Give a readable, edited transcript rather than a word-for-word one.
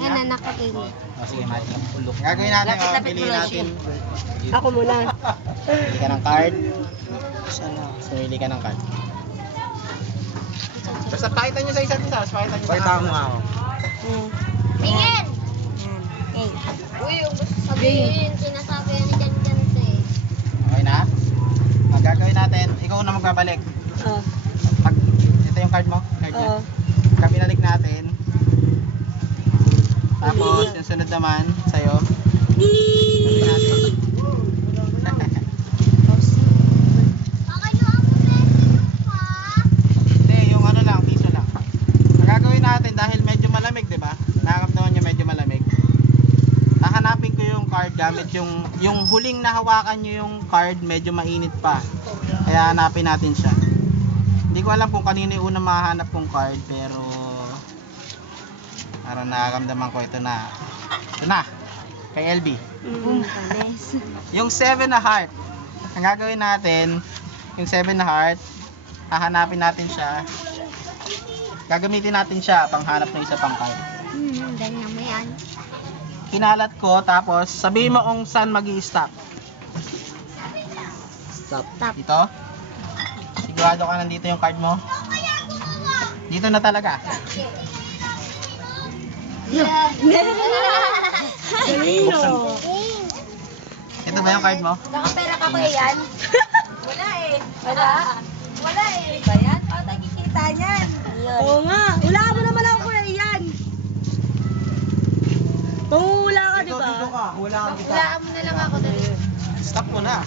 Yan na? na, nakapili. Sige, mati. Gagawin natin, piliin natin. Ako muna. Pili ka ng card. Sumili ka ng card. Basta pakita nyo sa isa't isa. Pakita mo nga ako. Tingin! Okay. Uy, yung gusto sabihin, sinasabi yan ni Jan Jante. Okay na? Ang gagawin natin, ikaw na magbabalik. Oh. Ito yung card mo? Card niya. Oo. Kabinalik natin. Tapos, yung sunod naman, sa'yo. Gawin natin. Okay, yung ako pa. Hindi, yung ano lang, piso lang. Ang gagawin natin, dahil medyo malamig, di ba? Nakakamdaman nyo medyo malamig. Hahanapin ko yung card gamit yung huling nahawakan nyo yung card, medyo mainit pa. Kaya hanapin natin siya. Hindi ko alam kung kanino yung unang mahahanap kong card, pero parang nakakamdaman ko ito na. Ito na, kay LB. Yung 7 na heart. Ang gagawin natin, yung 7 na heart, hahanapin natin siya. Gagamitin natin siya panghanap ng isa pang card. Ganyan mo yan. Kinalat ko, tapos sabihin mo kung saan mag-i-stop. Stop. Dito? Sigurado ka nandito yung card mo? Dito na talaga. Galino. Ito ba yung card mo? Nakapera ka ba yan? Wala eh. Wala eh. Ba yan? O, nakikita niyan. Oo nga. Wala mo naman ako kuya iyan. Pangula ka, di ba? Dito ka, hulaan kita. Hulaan mo na lang ako dali. Stop mo na.